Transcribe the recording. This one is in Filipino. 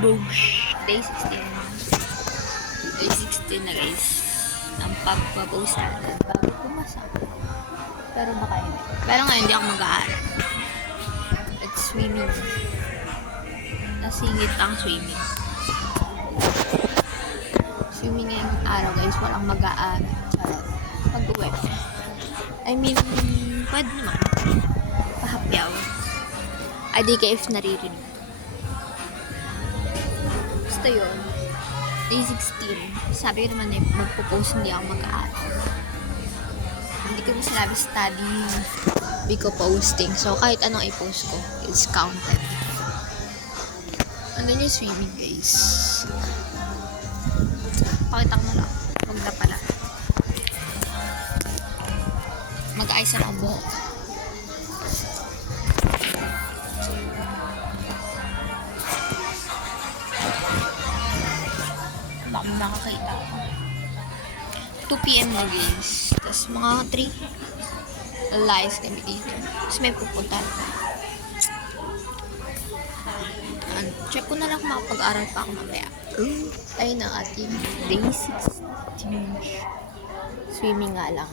Boosh. Day 16. Day 16 na guys. Ang pagpapost natin bago pumasa. Pero baka hindi. Pero ngayon hindi ako mag-aaral. It's swimming. Nasingit ang swimming. Swimming ngayong araw guys. Walang mag-aaral. Charot. Pag-uwi. I mean, pwede naman. Pahapyaw. IDKF naririnig. Basta yun. Day 16. Sabi ko naman magpo-post hindi ako mag-aaral. Hindi ko na sinabi study. Hindi ko posting. So, kahit anong i-post ko, it's counted. Andun yung swimming, guys. Pakita ko na lang. Huwag na pala. Mag-ayos na ang buhok. Baka makakita ako. 2 PM na guys. Tapos mga 3 lies kami dito. Tapos may pupunta. Check ko na lang kung makapag-aral pa ako mamaya. Ayun ang ating day 16. Swimming nga lang.